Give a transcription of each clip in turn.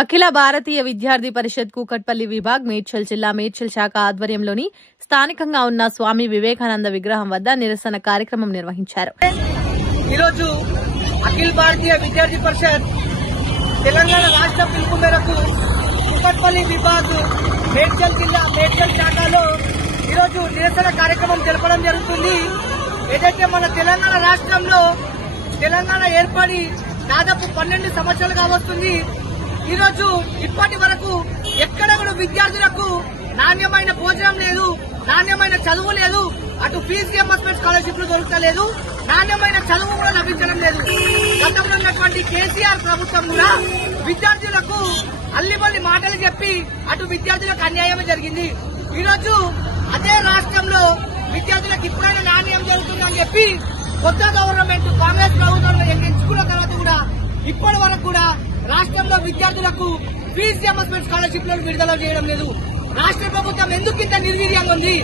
అఖిల భారతీయ విద్యార్థి పరిషత్ కూకట్పల్లి విభాగ్ మేడ్చల్ జిల్లా మేడ్చల్ శాఖ ఆధ్వర్యంలోని స్థానికంగా ఉన్న స్వామి వివేకానంద విగ్రహం వద్ద నిరసన కార్యక్రమం నిర్వహించారు. ఈరోజు అఖిల భారతీయ విద్యార్థి పరిషత్ తెలంగాణ రాష్ట్ర పిలుపు మేరకు కూకట్పల్లి విభాగ్ మేడ్చల్ జిల్లా మేడ్చల్ శాఖలో ఈరోజు నిరసన కార్యక్రమం జరపడం జరుగుతుంది. ఏదైతే మన తెలంగాణ రాష్ట్రంలో తెలంగాణ ఏర్పడి దాదాపు 12 సంవత్సరాలుగా వస్తుంది. ఈరోజు ఇప్పటి వరకు ఎక్కడ కూడా విద్యార్థులకు నాణ్యమైన భోజనం లేదు, నాణ్యమైన చదువు లేదు, అటు ఫీజు రియంబర్స్మెంట్ స్కాలర్షిప్లు దొరకలేదు, నాణ్యమైన చదువు కూడా లభించడం లేదు. గతంలో ఉన్నటువంటి కేసీఆర్ ప్రభుత్వం కూడా విద్యార్థులకు అల్లిబల్లి మాటలు చెప్పి అటు విద్యార్థులకు అన్యాయమే జరిగింది. ఈరోజు అదే రాష్ట్రంలో విద్యార్థులకు ఇప్పుడైనా నాణ్యం జరుగుతుందని చెప్పి కొత్త గవర్నమెంట్ కాంగ్రెస్ ప్రభుత్వం ఎంచుకున్న తర్వాత కూడా ఇప్పటి వరకు కూడా రాష్ట్రంలో విద్యార్థులకు ఫీజు రియంబర్స్మెంట్ స్కాలర్షిప్లను విడుదల చేయడం లేదు. రాష్ట్ర ప్రభుత్వం ఎందుకు ఇంత నిర్వీర్యంగా ఉంది?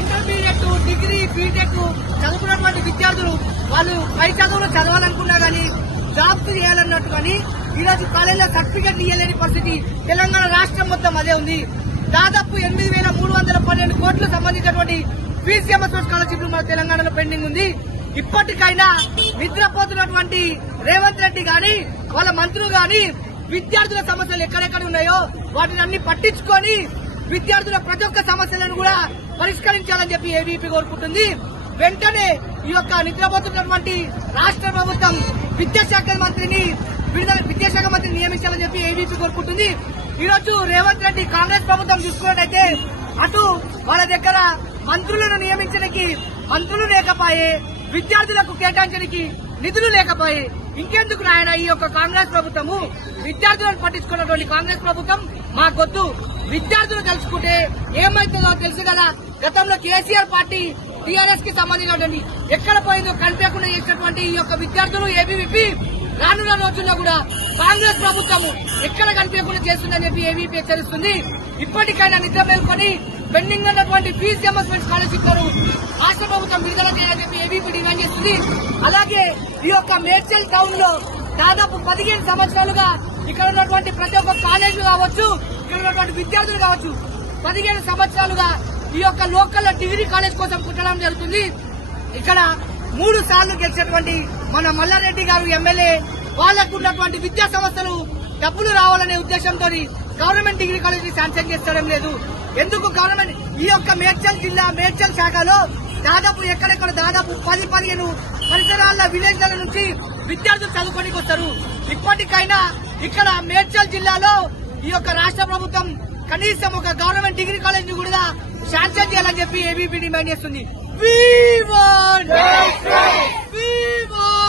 ఇంటర్మీడియట్, డిగ్రీ, బీటెక్ చదువుకున్నటువంటి విద్యార్థులు వాళ్ళు పై చదువులు చదవాలనుకున్నా గానీ జాబ్స్ చేయాలన్నట్టు కానీ ఈరోజు కాలేజీలో సర్టిఫికెట్ ఇవ్వలేని పరిస్థితి తెలంగాణ రాష్ట్రం మొత్తం అదే ఉంది. దాదాపు 8,312 కోట్లు సంబంధించినటువంటి ఫీజు రియంబర్స్మెంట్ స్కాలర్షిప్లు మన తెలంగాణలో పెండింగ్ ఉంది. ఇప్పటికైనా నిద్రపోతున్నటువంటి రేవంత్ రెడ్డి గాని వాళ్ళ మంత్రులు గాని విద్యార్థుల సమస్యలు ఎక్కడెక్కడ ఉన్నాయో వాటిని అన్ని పట్టించుకొని విద్యార్థుల ప్రతి ఒక్క సమస్యలను కూడా పరిష్కరించాలని చెప్పి ఏబీపీ కోరుకుంటుంది. వెంటనే ఈ యొక్క నిద్రపోతున్నటువంటి రాష్ట్ర ప్రభుత్వం విద్యాశాఖ మంత్రిని నియమించాలని చెప్పి ఏబీపీ కోరుకుంటుంది. ఈరోజు రేవంత్ రెడ్డి కాంగ్రెస్ ప్రభుత్వం చూసుకున్నట్టయితే అటు వాళ్ళ దగ్గర మంత్రులను నియమించడానికి మంత్రులు లేకపోయే, విద్యార్థులకు కేటాయించడానికి నిధులు లేకపోయే, ఇంకెందుకు నాయన ఈ యొక్క కాంగ్రెస్ ప్రభుత్వము విద్యార్థులను పట్టించుకున్నటువంటి కాంగ్రెస్ ప్రభుత్వం మాకొద్దు. విద్యార్థులు తెలుసుకుంటే ఏమైతుందో తెలుసు కదా. గతంలో కేసీఆర్ పార్టీ టీఆర్ఎస్ కి సంబంధించినటువంటి ఎక్కడ పోయిందో కనిపించకుండా చేసినటువంటి ఈ యొక్క విద్యార్థులు ఏబీవీపీ రానున్న రోజుల్లో కూడా కాంగ్రెస్ ప్రభుత్వం ఎక్కడ కనిపించకుండా చేస్తుందని చెప్పి ఏబీపీ హెచ్చరిస్తుంది. ఇప్పటికైనా నిద్ర మేల్కొని పెండింగ్ ఉన్నటువంటి ఫీజు రియంబర్స్మెంట్ స్కాలర్షిప్లను రాష్ట్ర ప్రభుత్వం విడుదల చేయాలని చెప్పి ఏబీపీ డిమాండ్ చేస్తుంది. అలాగే ఈ యొక్క మేడ్చల్ టౌన్ లో దాదాపు 15 సంవత్సరాలుగా ఇక్కడ ఉన్నటువంటి ప్రతి ఒక్క కాలేజీలు కావచ్చు, ఇక్కడ ఉన్నటువంటి విద్యార్థులు కావచ్చు 15 సంవత్సరాలుగా ఈ యొక్క లోకల్ డిగ్రీ కాలేజ్ కోసం కుట్టడం జరుగుతుంది. ఇక్కడ 3 సార్లు గెలిచినటువంటి మన మల్లారెడ్డి గారు ఎమ్మెల్యే వాళ్లకు ఉన్నటువంటి విద్యా సంస్థలు డబ్బులు రావాలనే ఉద్దేశంతో గవర్నమెంట్ డిగ్రీ కాలేజ్ ని శాంక్షన్ చేస్తడం లేదు. ఎందుకు గవర్నమెంట్ ఈ యొక్క మేడ్చల్ జిల్లా మేడ్చల్ శాఖలో దాదాపు ఎక్కడెక్కడ దాదాపు 10-15 పరిసరాల విలేజ్ల నుంచి విద్యార్థులు చదువుకోనికి వస్తారు. ఇప్పటికైనా ఇక్కడ మేడ్చల్ జిల్లాలో ఈ యొక్క రాష్ట్ర ప్రభుత్వం కనీసం ఒక గవర్నమెంట్ డిగ్రీ కాలేజ్ ని కూడా శాంక్షన్ చేయాలని చెప్పి ఏబీపీ డిమాండ్ చేస్తుంది.